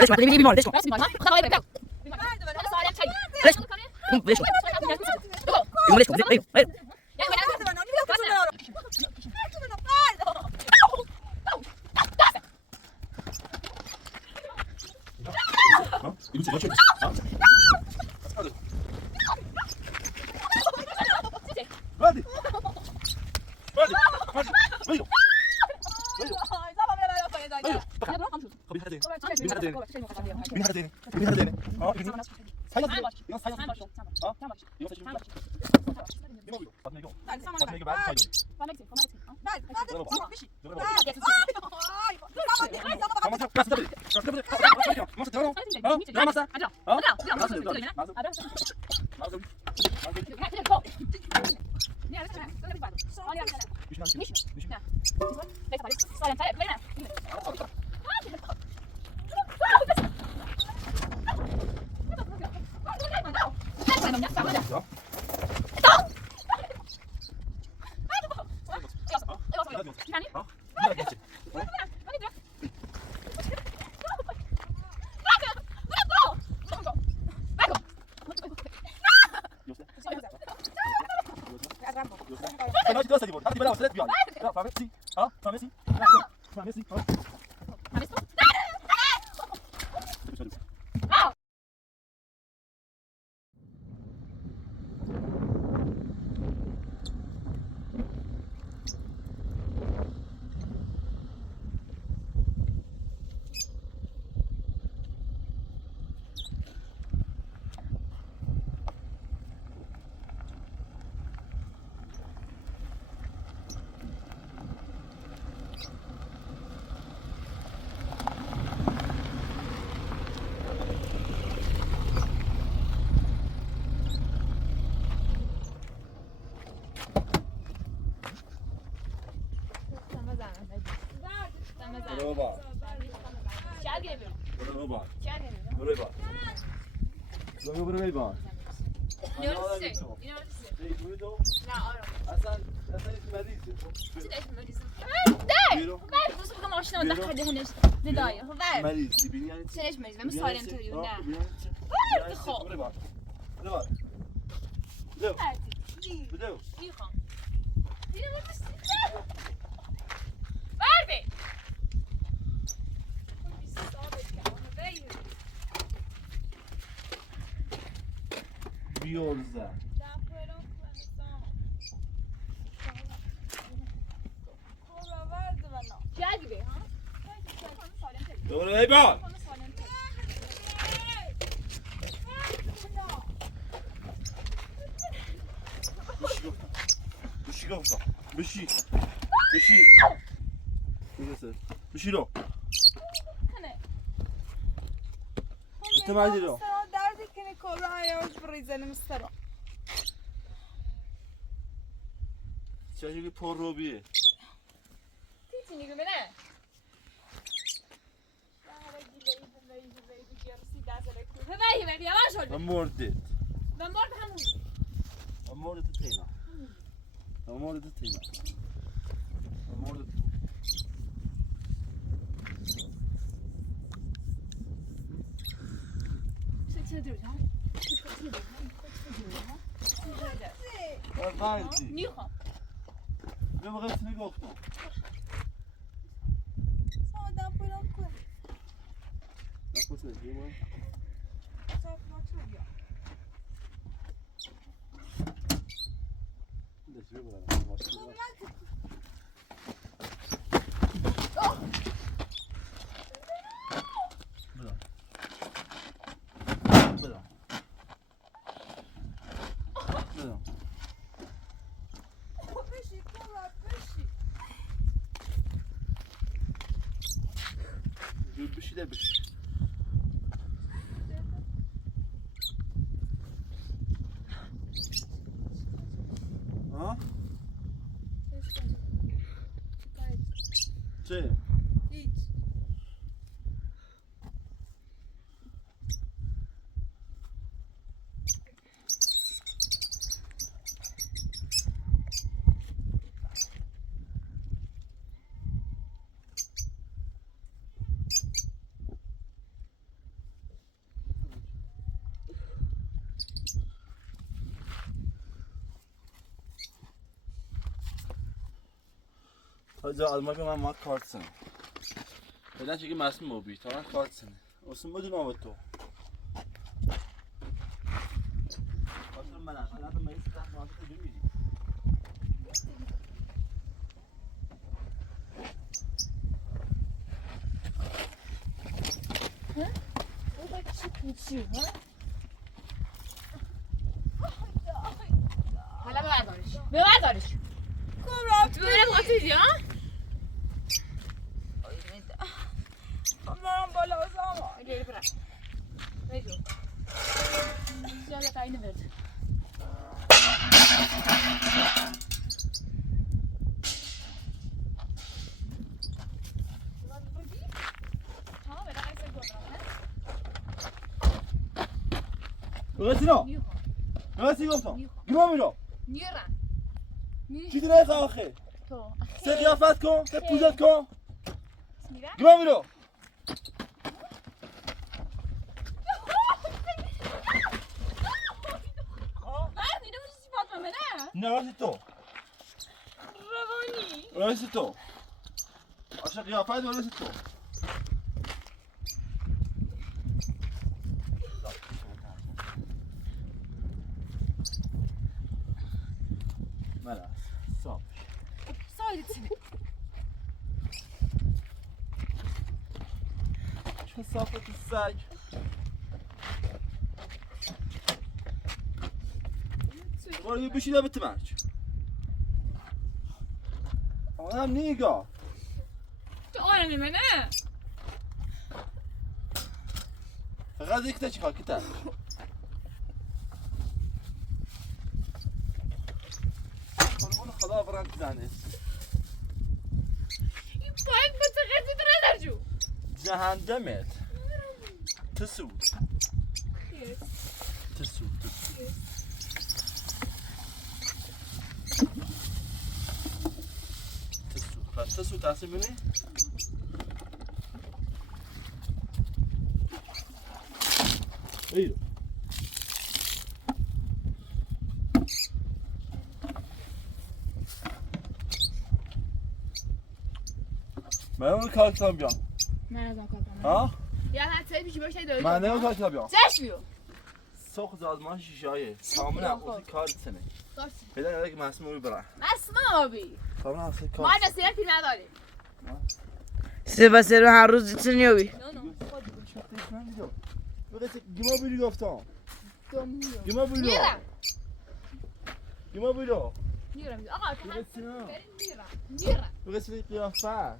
ليش ما تبي بيمون ليش؟ ليش؟ ليش؟ ليش؟ ليش؟ بشيلو انت ما ادري دردی کنه کلا ayağımız بریزنیم سر چه پر رو بیه تیتی نگو منه من مردت من مرد همون من مردت تینا من مردت تینا من مردت نیخوام نه بغیر سنی گفتم ساده پولم کن نخواسته دیگه صاف نشد دستور بدم ماشین بده بشی ده بشی. ها؟ چه؟ هیچ. Hadi almak ben mak kartsın. Neden çünkü masum mobi. Tamam kartsın. Olsun mu dün to. Aslan ben hayatım ben istem mantıklı değil mi? O da kişi kutsuyor ha? حالا ببردارش ببردارش خب رفت تو برم قاطی ها خب برم بالا زاما گری برم بجو یالا تا اینو برد Bırakın Nasıl goftan? Gima miro. میرم چی دیره آخه؟ تو سه قیافت کن، سه پوزت کن. میرم گما میرو. بعد اینو میشه صفات منه نه راستی تو. روانی راستی تو. عاشق قیافت و راستی تو. ملا صاف. سایدتینه چه صافت سگ. برو بشیده به تمرج. آدم نیگاه. تو آرمی منه فقط یک تا چیکار کتر. قربون خدا برند زنه. این باید با تقیدی در جو جهنمت. تسود. خیرت تسود. تسود. تسود تحصیل بینی؟ ایو. من اون کار کنم بیام. من از آن کار کنم ها؟ یا حتی بیشی باشه داری من اون کار کنم بیام. زش بیو سوخت آزمایش شیشه‌ای. کاملا اون کار سنه. دارسی بدن یک مسمومی برا. مسموع بی کاملا اون کار. ما نصیرت فیلم نداری سه هر روز چنیوی نه نه خود گما بیری گفتم. گما بیرو. میرم گما بیرو. میرم آقا تو بگه هست سینا. میرم بگه سری قیافه.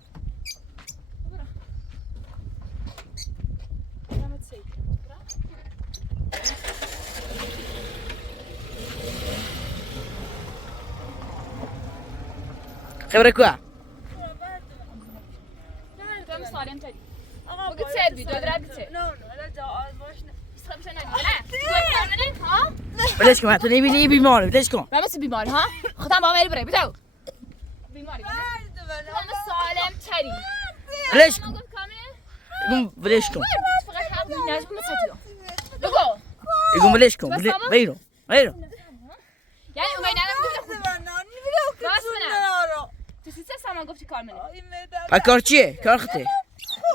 میرم ات سید خبره کوه تو هم سالم تری آقا بگه سید بی داد رد چه نه نه جا آزمایش نه خب چه ندیده نه تو ها بلش کن تو نمیبینی بیماره بلش کن من مثل بیماری ها خودم با مری بره بیتو بیماری بله مرد من تو هم سالم تری بلش من کن گفت کامل بگم بلش کن فقط حق بی نجم مثل بگو بگم بلش کن بیرو بیرو یعنی اومد ندارم مرد من نمیدونم که راست چون نه. نارو تو سیستم سامان گفتی کار منه این میدم و کار چیه؟ کار خطه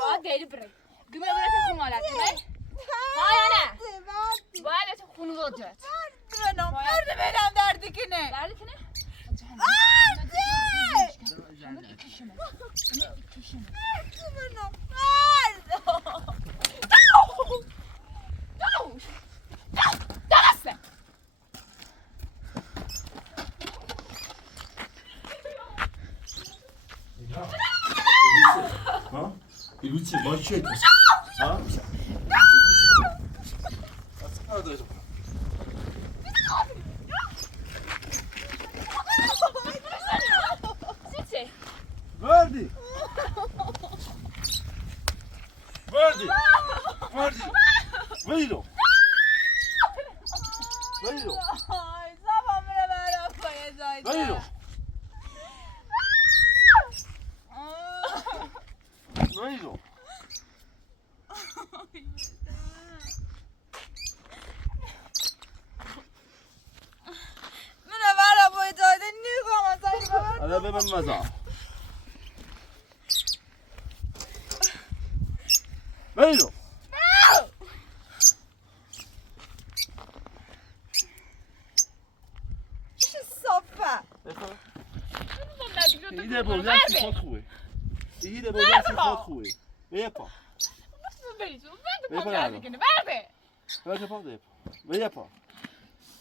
باید بیری بره گمه برای تو خون مالت نه؟ ها یا نه؟ باید تو خون رو جات مرد منم دردی کنه دردی کنه؟ ها؟ بگو چه باید چه ها؟ از کار داری Zit وردی وردی وردی ویلو ویلو آی زبان بره برا پای زایده ویلو ویلو بره برا پای زایده نیگم از این ببر حالا ببین مزا ویلو چه صفه ایده بودن سی خود خوبه ایده بودن سی خود خوبه ویه پا ویه پا نرو ویه پا ویه پا ویه پا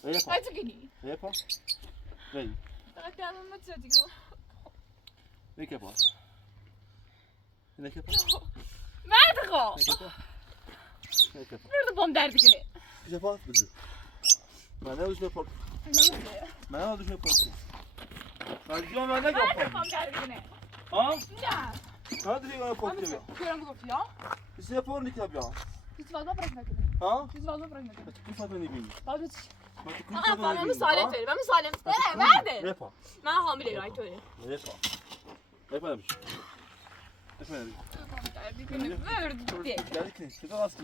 ویه پا ویه پا ویه ویه که پا اینه که پا Waar toch? اینه که پا اینه که پا Voor de bom daar beginnen. اینه پا بزو من نه دوشنه پا من نه دوشنه پا مرجو من نگم Waar de پا bom daar beginnen? ها؟ Ja. نه دیگه پا Wat که is بیا het? Kun je hem goed ja? بیسته پا نیکه بیا Dit is wel wat brengen. ها؟ Dit is wel wat brengen. تو کیفت نمیبینی Wat is? تو کیفت Aa, ben نمیبینی müsaade verin. Ben müsaade. Nerede? ویه پا Ben hamileyim ayet öyle. ویه پا ویه پا نمیشه ویه پا نمیشه Bir günü verdi. Geldi ki, şurada az ki.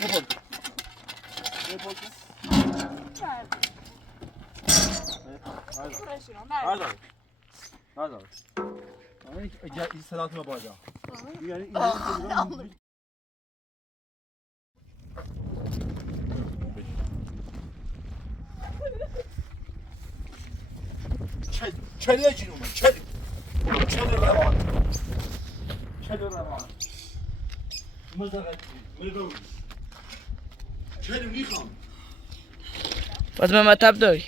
Ne oldu? Ne oldu? Nerede? Uğraşıyorum. Nerede? Nerede? Yani gel istirahatime bağlayacağım. Yani Kelle cinum, kelle. Kelle revan. Kelle revan. مزرعة ملوز كلم نيخام فاطمه ما تاب داری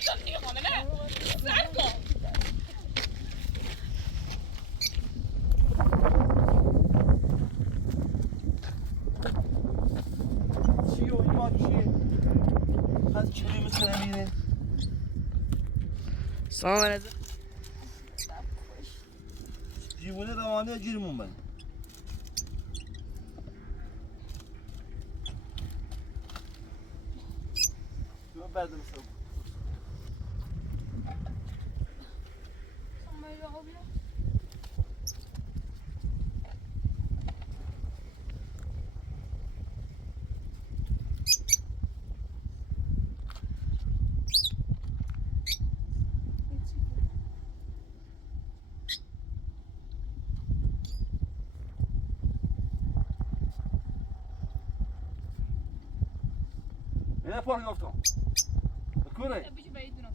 چی و این چیه خاص چلی مثل امینه سلام علیکم دیوونه روانه گیرمون من بعد مثلا نه پارک افتاد کوره Een beetje bij je doen.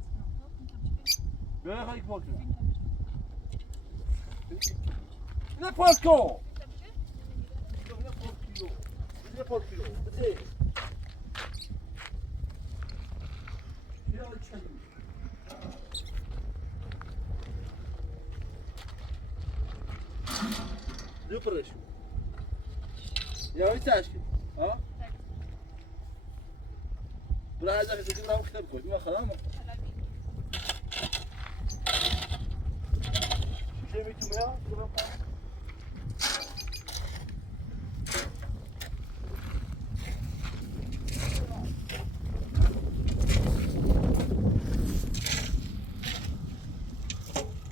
بیا خاک پارک نه پارک کو نه پارک کو بده بیا چای Yukarı şu. Ya bir taş ki. Ha? Buraya da kesin daha kitap koy. Ma خلاص ما. Şey mi kim ya?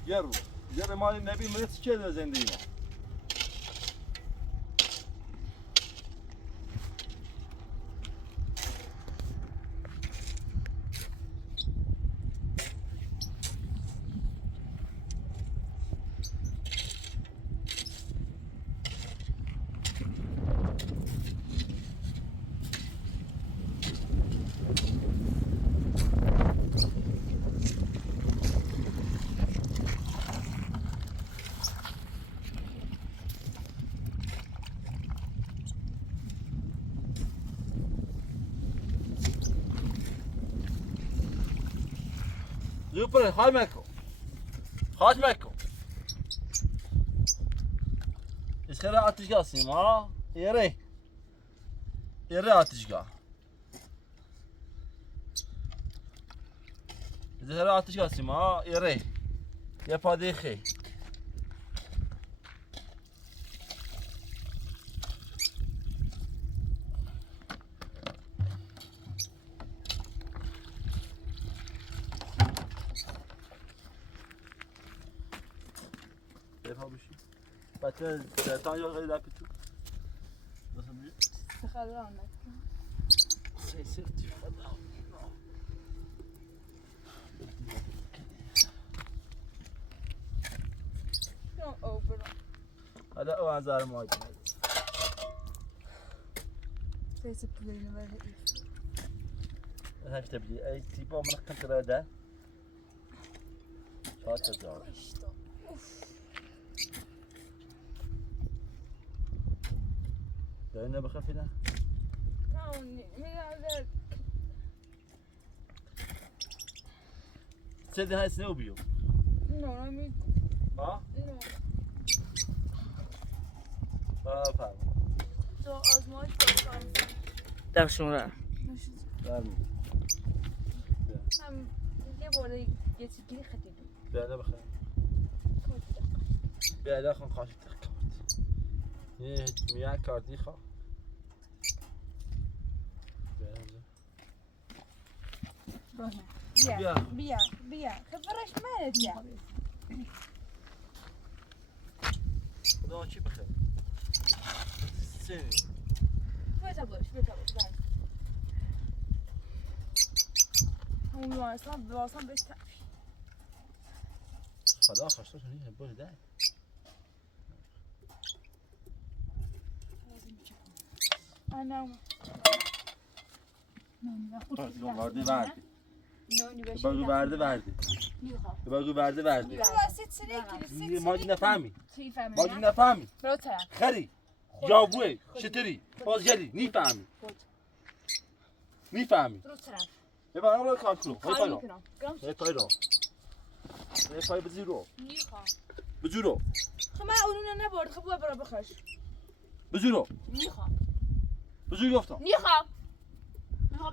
Yarın. Yarın mali ne bileyim ne sıçıyor zendeyim. Yukarı Halmeko. Halmeko. خير آتشگاه سیما ایره آتشگاه خير آتشگاه سیما ایره یه پاده خی بچه تا یا غیر دکتر مثلا میگه استخدام آمد سه هذا هو عزار ماجد Deze plenen wel iets. هاك تبدي اي تيبا من القطره ده شاطر تجار ده بخفينا تاوني میگم سيدي هاي سنوبيو نه نمی ها نه فاهم تو آزمایش کن دقشون را فاهم هم یه بار یه چیزی خدیدم بيعنا بخير بيعنا خن خاشي تخكوت يه مياه كاردي خا بیا خبرش منه بیا خدا چی بخير سيني بتا باش اون واسه بهش خدا خشتش نیه بوده ده انا وردی وردی نونی بهش بگو وردی بگو وردی راست سری ماجی نفهمی چی فهمی ماجی نفهمی برو طرف خری جابوه شتری بازگری نیفهمی نیفهمی برو طرف یه برام رو کار کنم کار میکنم یه پای رو یه پای بزیرو میخوام بزیرو خب من اونو نبرد خب برو بخش بزیرو میخوام بزیرو گفتم میخوام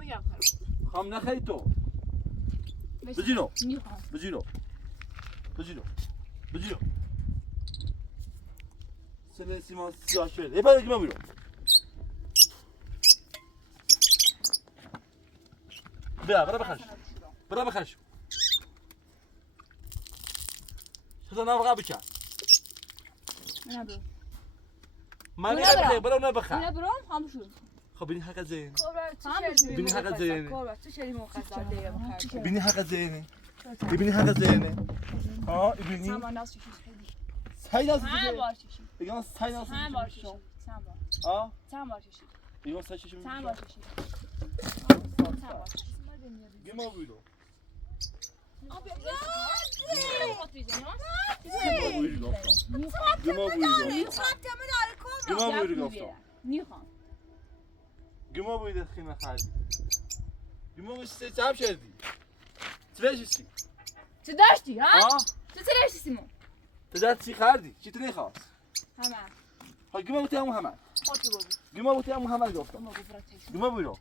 بگم خام نخری تو بزیرو میخوام بزیرو سنه سیمان سیاه شده یه پای دیگه من بیرو برا بخش شده نفقه بکن من بخیر برا اون بخیر نه برام همشون خب بینی حق زین بینی بینی حق زینه تو چه موقع داده بینی حق زینه بینی حق زینه ها بینی سامان ناس چیش سای ناس هم چیش بار چیش بگم سای ناس هم بار چیش چیش هم بار ها هم بار چیش بگم سای چیش هم بار چیش گما بودو گما بودو خیلی خالی گما بودو سه چه شدی چه چه داشتی ها ها چه داشتی سیمون تدار چی خردی چی تو نخواست همه ها گما بودی همون همه خودت بگو گما بودی همون همه گفتم گما بودو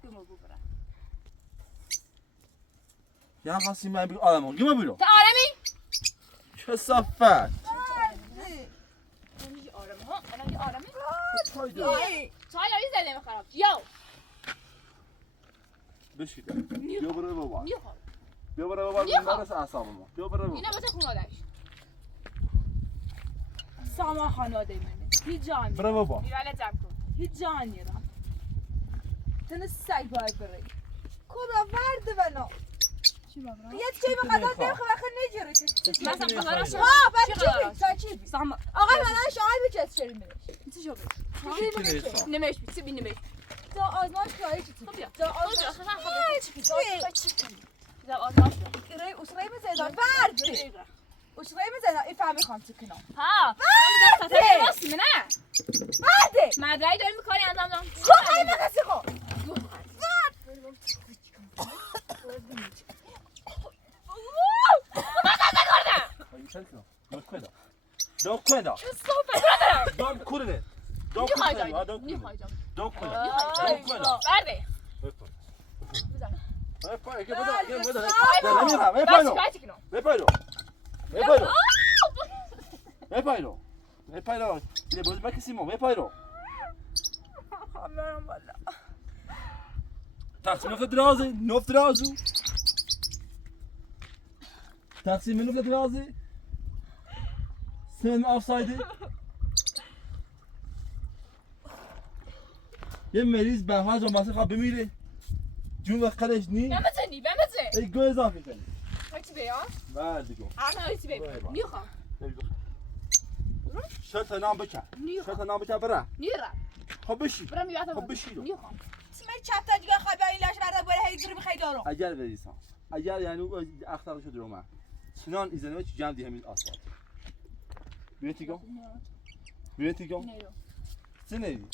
یا خاصی من بگو آدمون گما بودو تا آرمی چه صفت میگی آرام ها الان میگی آرامی فایده چای آیی زده خراب یو بشید بیا برو بابا میخوام بیا برو بابا نرس اعصابمو بیا برو بابا اینا واسه خانواده‌اش سامان خانواده منه هیچ جان برو بابا میراله جمع کن هیچ جان نیرم تن سگ باید بری کدا ورد بنا چی بابا یه چی بقدر بخه وقت نجره مثلا قرارش ها بعد چی بی سامان آقای من شاید بچه چری میرش چی شو نمیخوام نمیش بی نمیش تو آزمایش کاری چی خب بیا تو آزمایش دا آزمایش اسرائیل میزنه ورد اسرائیل میزنه این فهمی خواهم چکنم ها من دست راستی نه ورده مدرعی داری میکنی انجام دام خواهی نقصی خود Dom cuenta. صوفه برادرم Dom curine. Don't میخوای complain. جای Don't میخوای جای Don't complain. آی Don't complain. برده Vai pai, che vado, che vado. باش Vai pai, کاتی کنم vai pai. Vai pai. Vai pai. Vai pai. Ne boz bak Simon, vai pai. برم بالا. تقسیم نفت درازی، نفت درازو. تقسیم نفت درازی. سن آفسایده. یه مریض به هر جا مسیح خواب بمیره. جون و قلش نی. بمزنی بمزه ای گو اضافه کنی. هایتی بیان بله دیگو. انا هایتی بیان میخوام شرط نام بکن. شرط نام بکن برا. نیرم خب بشی. برم یادم خب بشی رو. میخوام اسم چپ تا دیگه خواهی بیایی لاش برده باید هی دور میخوای دارم. اگر بریسان. اگر یعنی او اختار شد رو من. سنان ایزنه چی جمع دی همین آسفالت. بیاتی گم. بیاتی گم. نیرم سنیدی.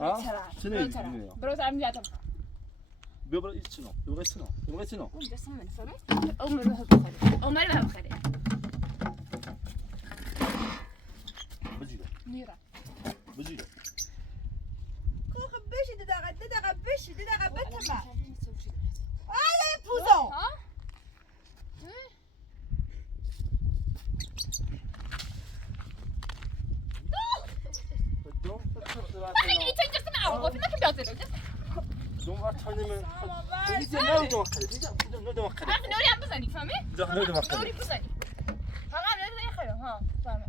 ها؟ سنیدی. برو ترم یادم بیا برو ایست چنو. بیا برو چنو. بیا برو چنو. اون دستم من فهمی عمر رو بخره عمر رو بخره بجیگه. نیرم بجیگه. خب بشی دقیقه بشی دقیقه بتمه. ها آره پوزم. اخي اللي تنجرت معه وفي ما كبيرت له دون وقت هنی من. دیگه نمیدونم وقتی. دیگه نمیدونم وقتی. اخي نوري عم بزني فهمي دیگه نمیدونم وقتی. نوري بزني ها انا يا خير ها فاهمه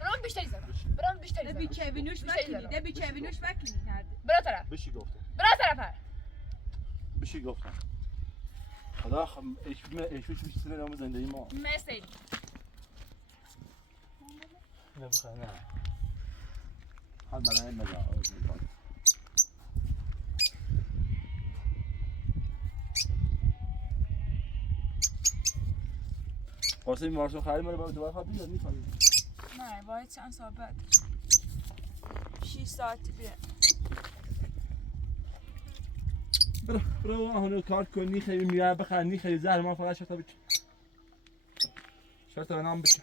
برام بیشتری زدم برام بیشتری زدم دبی چوینوش مکنی دبی چوینوش مکنی کرده. برا طرف بشی گفتم. برا طرف بشی گفتم. خدا خم ایش میشه سر نام زندگی ما. مرسی نه بخیر نه. حال من نمیاد. قاسم مارشو خرید من با دوباره خواب بیاد میفهمی. نه باید چند ساعت بعد 6 ساعت بیه. برو هنو کار کنی خیلی میاد بخیر نی خیلی زهر ما فقط شرط بچ. شرط نام بچ.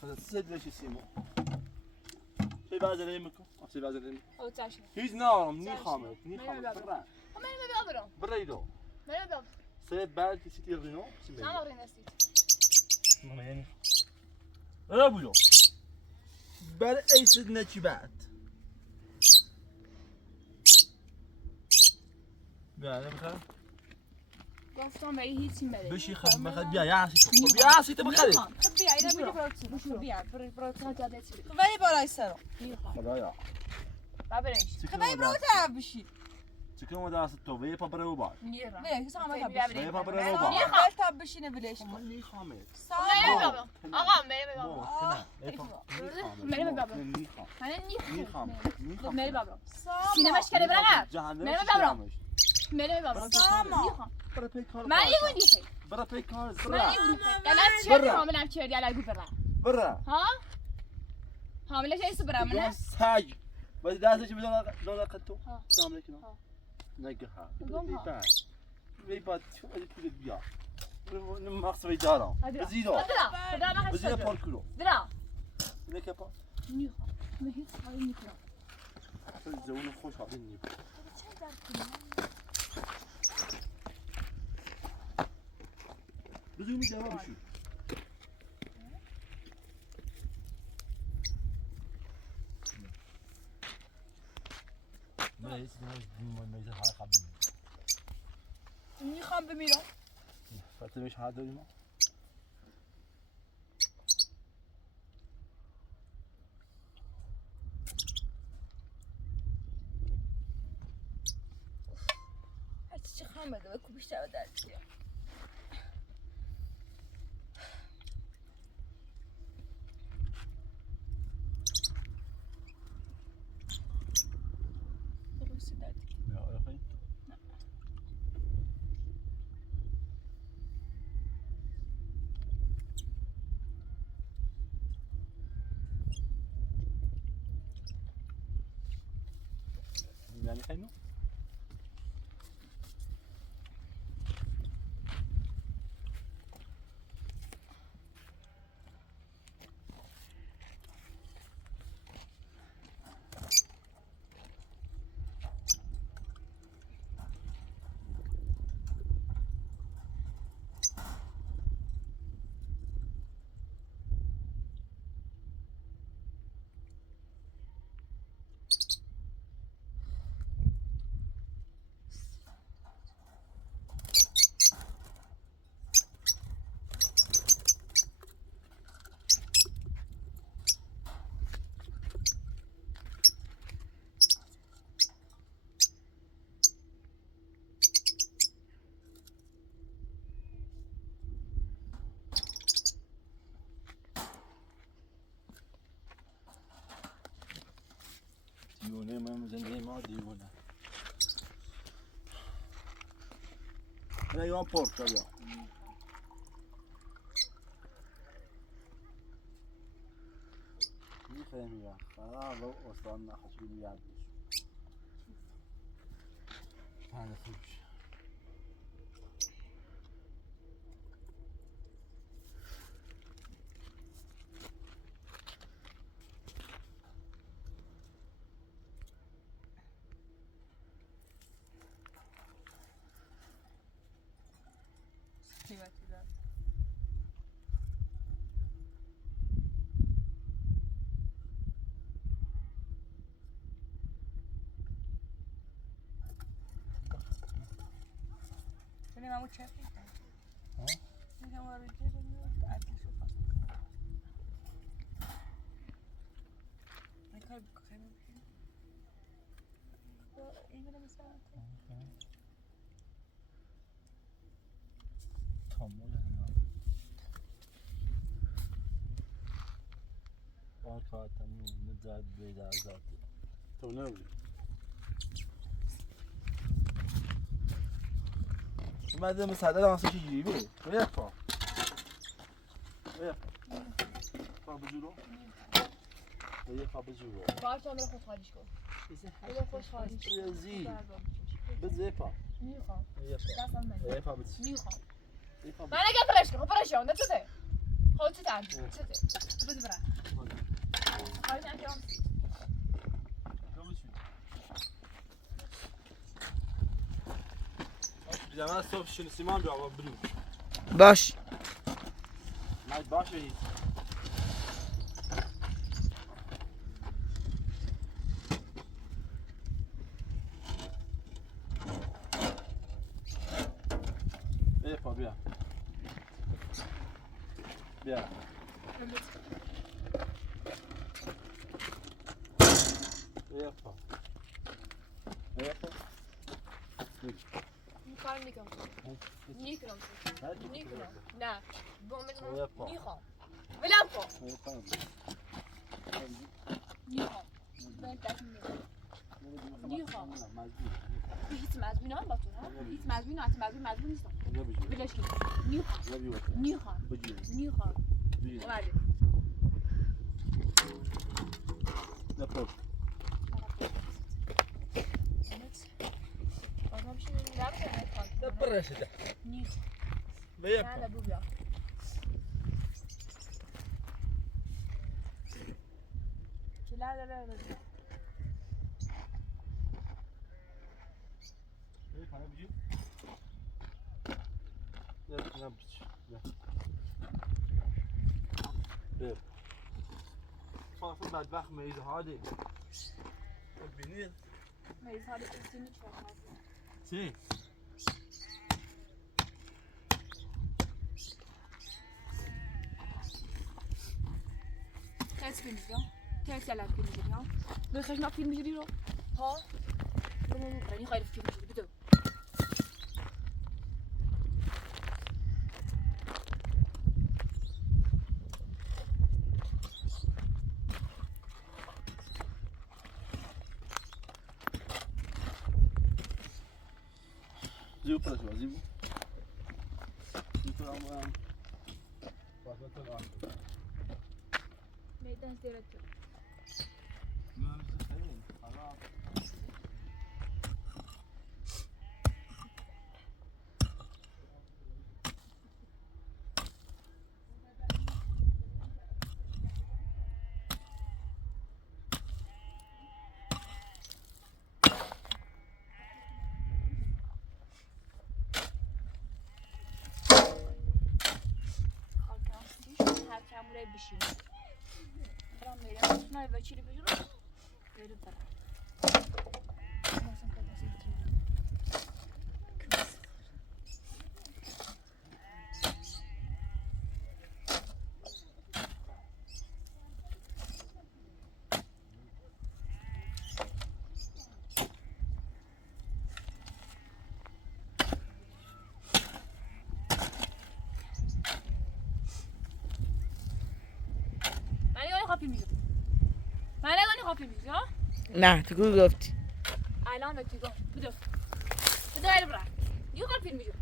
خدا سد ليش سیمو. چه بازاری میکن؟ چه بازاری؟ او تاشي هیچ نارم نی خامه نی خامه برا. ما ما بيقدروا برا ایدو. ما بيقدروا سه بعد کسی تیرینو. ما ورينا نسيت ماما یعنی. را بودو. بر ایست نچی بعد. بیا بخیر. گفتم برای هیچی بده بشی خب بخیر بیا یا سیت. بیا سیت بخیر. خب بیا اینا میره برو بیا برو تا جاده چی ولی بالای سرم. خدایا. بابرش ولی برو طرف بشی. چیکار ما دست تو وی پا برو با. نیرا بله که سامت بیا بشی. بریم. وی پا برو سامت با. تاب بشینه بلش کن. نی خامه. بریم بابا آقا بریم بابا بریم بریم بابا. نی خام. انا نی نی خام. نی خام. بریم بابا ساما سینماش کرده برام جهنم بریم بابا بریم بابا ساما برو پی کار. من یه گونی خیلی برو پی کار. من برو. یه گونی خیلی یعنی چه برا. حاملم چه دیگه لگو برام برو. ها حامله چه برام دو نه سگ. باید دستش بدون قطو. ها. سلام علیکم. ها. نگه ها. بگم ها. وی با چه ولی پول بیا. مقصد وی دارم. بزیدو. درا ما بزید هست پارکورو. درا نکه پا. نیخوام من هیچ حالی نیکنم زون خوش حالی نی. بزید می جواب شو. نه هیچ نمیشه حال خبری. میخوام بمیرم. فاطمه حال داریم. چی خام بده بکو بیشتر در بیار. یعنی خیلی دیوونه من زنده ما دیوونه نه یان پر شد میخوایم یا خراب و استان نخواهی میاد هذا خوش شنو ما متشافي ها انت ما رجعت تعال شوف ما كان خيمه يقدر مساعد تمام کارتم نزد به درزات تو نبودی اومده مساعده واسه چی جیبی ویا پا پا بجورو ویا پا بجورو باش عمر خود خارج کن بذار خوش خارج کن زی بزه پا میخوام ویا پا دستم من ویا پا بزه میخوام ویا پا من اگه فرش کن فرش اون چته خود چه تعمل چته بذار برا خارج انجام زمان صبح شنو سیمان جواب برو باش نه باشه هیچ بیا پا بیا بیا بیا پا بیا پا میخوام میکنم میکنم میکنم نه میخوام میخوام ولم کن میخوام من تصمیم میخوام هیچ مزمون هم با تو ها هیچ مزمون حتی مزمون نیستم بلش کن میخوام میخوام اومده نپرس نپرس ده بیا نه بیا چلا داره فاصل بدبخت میز هادی ببینید میز هادی چیزی چی تاس فيلم ده تاس يلعب فيلم ده ما خرج نعرف فيلم جديد ها راني خايف فيلم جديد بدو زيو بلاش زيو زيو عم فاصل طلع ميدان سيرته ما مستحيل خلاص برای بشینیم برام میرم نه و چیلی بجورم بریم برام من نگاه خواهی میگم ها؟ نه تو گفتی الان تو گفت بدو بدو برا یه کار فیلم میجو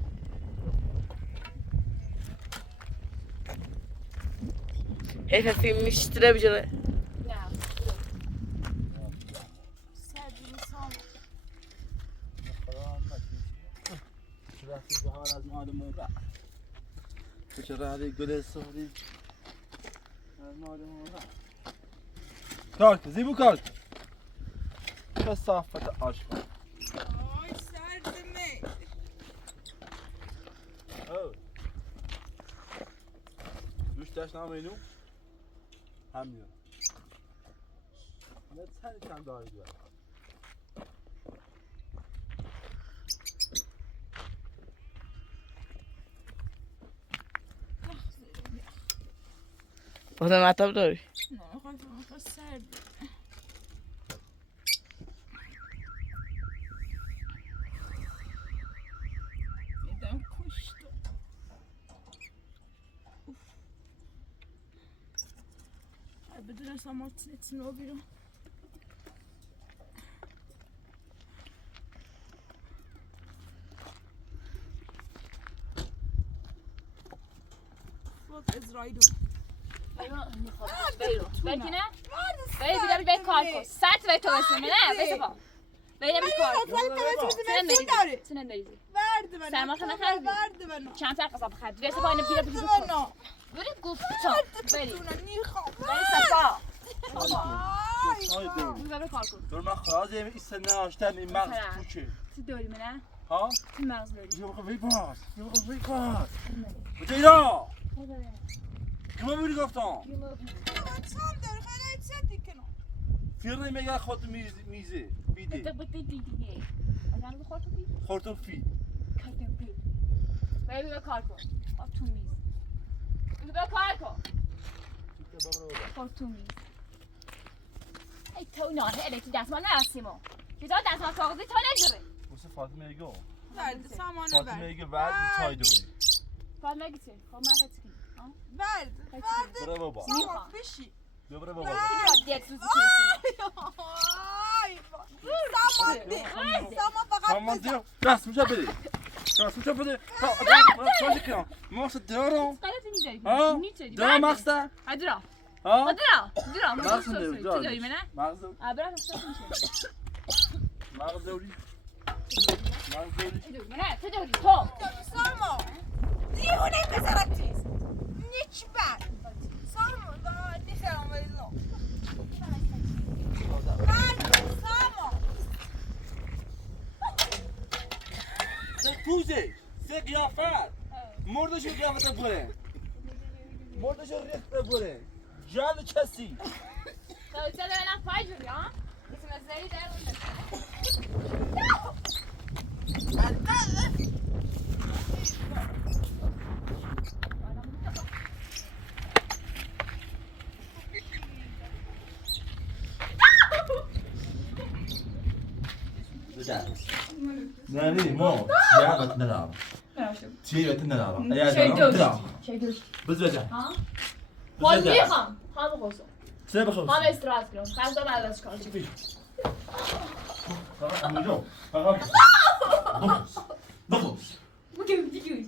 حیف فیلم میشتره بجره نه رفتی بهار از مالمون رفت چرا هذه گل سوری از مالمون رفت کارت زیبو کارت کثافت آشغال آی سردمه دوش داشت نام اینو همین نه تنی چند داری بیار بازم مطب داری نه خواهد سرد میدم کشتم بدونستم ما تنو بیرون فوق ازرائیل بلکه نه؟ بایی بیدم به کار کن ساعت به تو بسیم نه؟ بسه با بایی نمی کار کن سنن دریزی سرما خنه خردی چند تر قصاب خرد بسه با اینه بیره بیره بکن بری گفتم بری بری سفا بری کار کن دور من خرازه این سنه آشتن این مغز کوچه تو داری منه؟ ها؟ تو مغز داری یه بخواه ویپاس یه بخواه ویپاس بجا ایران کما بودی گفتم فیرنی میگه خود میزه بیده خورتو فی بایی به کار کن خب تو میز بایی به کار کن خب تو میز ای تو نانه الکی دستمان نرسیمو که تا دستمان کاغذی تا نجره واسه فاطمه ایگو برد سامانه فاطمه برد ایگو بعد چای دوری فاطمه گیتی خب من قطعی برد برای بابا سامان بشی برای بابا دیت روزی کیسیم سامان ده سامان فقط سامان بزن دیو دست میشه بده دست میشه بده چاشه کنم ماست دارم غلطی می‌ذاری ها می‌تونی دارم مقصد ادرا ها ادرا مغز تو داری داری منه مغز ابرا هستم میشه مغز داری مغز داری منه تو داری تو سامان دیوونه بزرگتیز نیچ بر سامان دا نیخرم ویزو برد سامان سه پوزه سه قیافت مردشو قیافت بره مردشو ریخته بره جان کسی تو چه دارم پای جوری ها اسم زری در نه نه ما سیاقت ندارم سیاقت ندارم چه دوست بز بزن حال میخوام هم خوصم سه بخوز هم استراحت کنم خرزا بعد از کار فقط امیدو فقط بخوز بگیم دیگه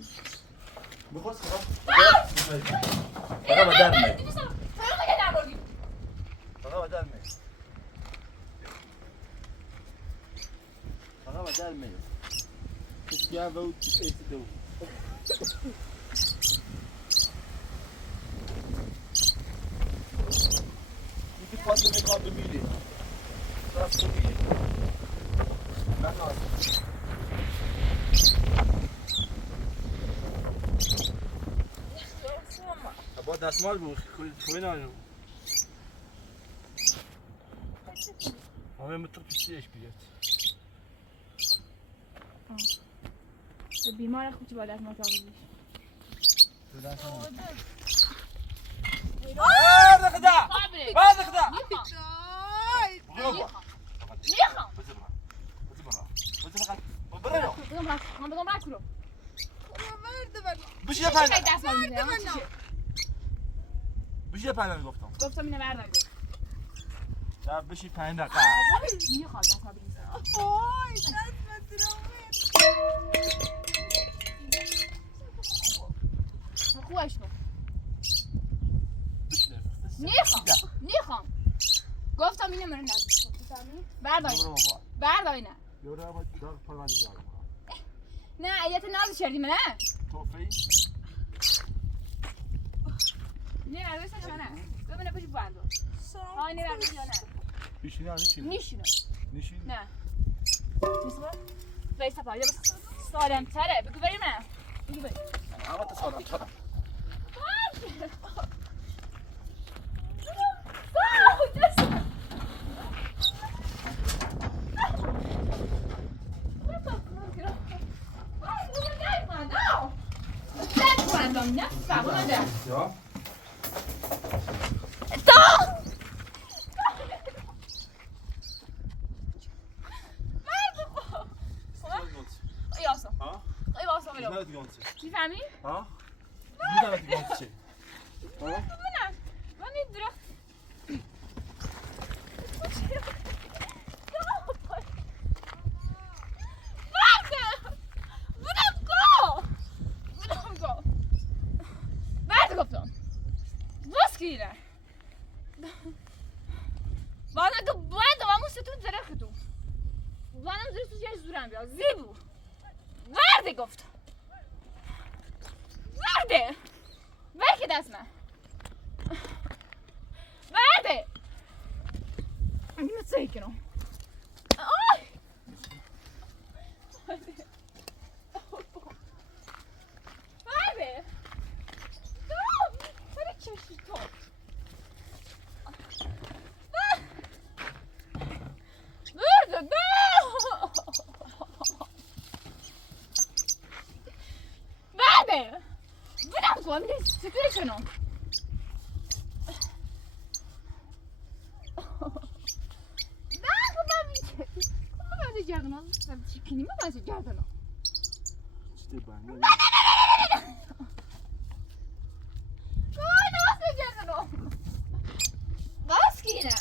بخوز فقط بدر می فقط بدر می فقط بدر می کسیا و کسی دو یکی فاطمه کار بمیره راست بمیره من ناز با دستمال بود خوی نانو همه متر پیشیش بیاد بیمار خوبی با دست مطابقی هذا خداع هذا خداع میخوام برو من بگم برای کرو بشی پنج دست ما میزنم بشی پنج گفتم گفتم اینه بردن گفت نه بشی 5 دقیقه میخواد دست بگیرم آی دست بدرامه خوبش کن بشی میخوام گفتم اینو من نزدیک کن بردار برو بابا بردار اینه یورا با دار پروانه بیارم نه ایت ناز کردیم نه توفی نه نرسه نه ببینه پشت بردار آینه بردار یا نه پیشینی نشین نیشینه نه میسوار وایسا پا بس سالم تره بگو بریم نه بگو بریم البته سالم تره Ja. میفهمی؟ ها؟ میدونم دیگه چی؟ ها؟ نه من میدونم گفت ورده برکه دست من ورده اینو سعی کنم ورده برای چشی تو ورده بعده بدم کن میده سکوری کنم نه خودم میده خودم میده گردنم چکنی من باید گردنم چطور بنده نه نواسته گردنم باز که اینه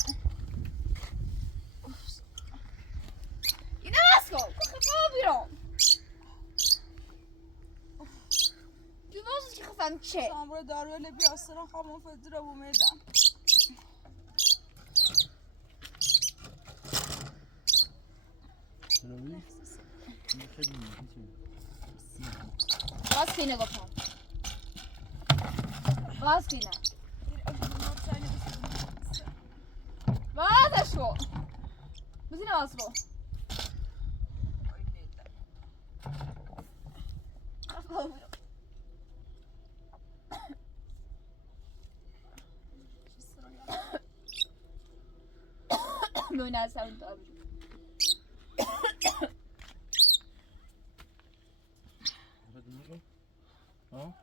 اینه باز کن خفا بیرم Você fazendo o quê? Sombra da hora ele biasa não como fazer a bomeda. Vaskine gopam. Vaskine. Vaza şu. Bizim nasıl bu? Böyle sound abi. ها؟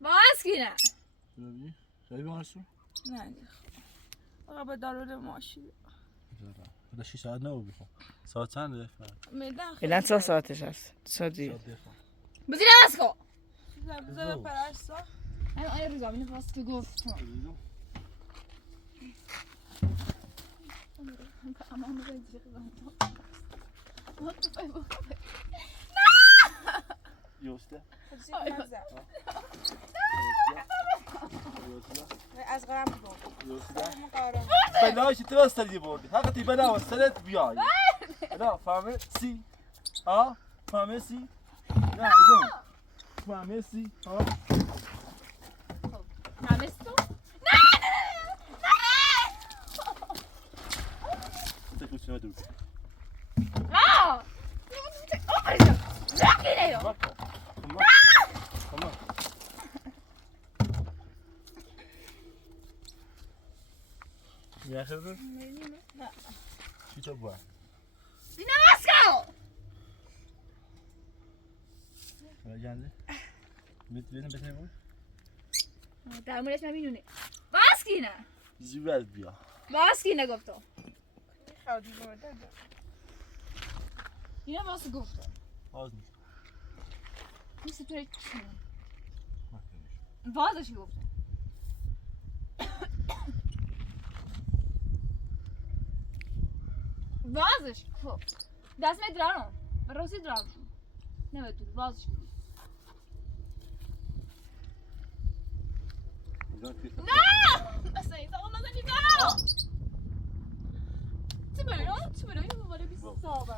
Vaskine. ببین خیلی مارسو نه دیگه آقا به دارو ماشی ده 6 ساعت نبود بخوام ساعت چنده میدن الان چه ساعتش هست؟ ساعتی بزیر واسکو. زبزه پرستا من آیا روزا بینه واسکو گفتم. Aman da ben یوسته از قرم بود یوسته بلاش تو استادی بردی حقیقتی بلا وصلت بیای لا فهمه سی ها فهمه سی نه ایدون فهمه سی ها نمیستو تکوچه دور لا اوپرشن راکیده Tamam. Ya خبر؟ نه چی تو با؟ بینا واسکو. گنده؟ میتونی بزنی بود؟ در موردش نمیدونی. واسکینه. زیبل بیا. واسکینه گفتم. خودی بود اینا واسه گفتم. آز نیست. نیست تو چی؟ بازش گفتم بازش خب دست می درارم راستی درارم نمیتونی بازش گفتم نه اصلا این زمان نزنی نه چه برای این مباره بیست سابه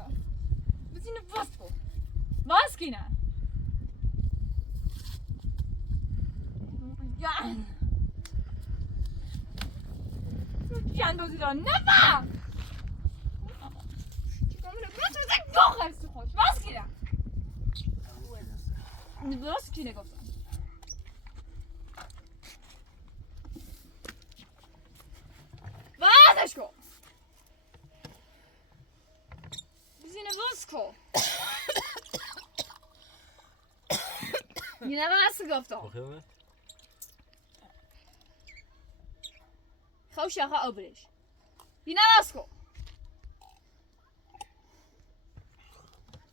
بزینه باز کن باز کی نه جندازی دارن نفهم دو خرسی خوش باز کی نه درست کی نگفتم بازش کن بزینه باز کن یه نفر هست گفتم خوش آخه آبرش یه نفر کن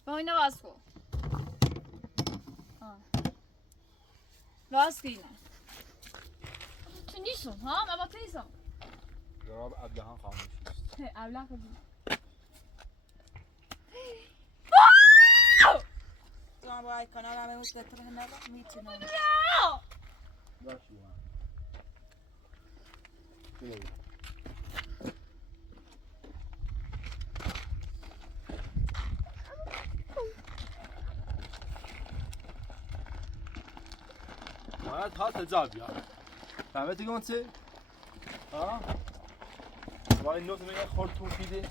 با این نفر کن راست کنی تو نیستم ها من با تو نیستم جواب ابلهان خاموش است ابله کن تو با کانال همه مستطره نبا میتونم داشتی من باید ها تجاب یا فهمتی گون چه؟ ها؟ با این نوت میگه خورتون فیده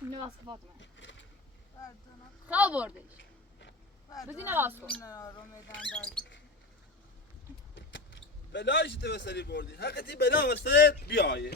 اینو واسه فاطمه خواه بردش بدین نواز کن بلایش تو بسری بردی حقیقتی بلا وسط بیایه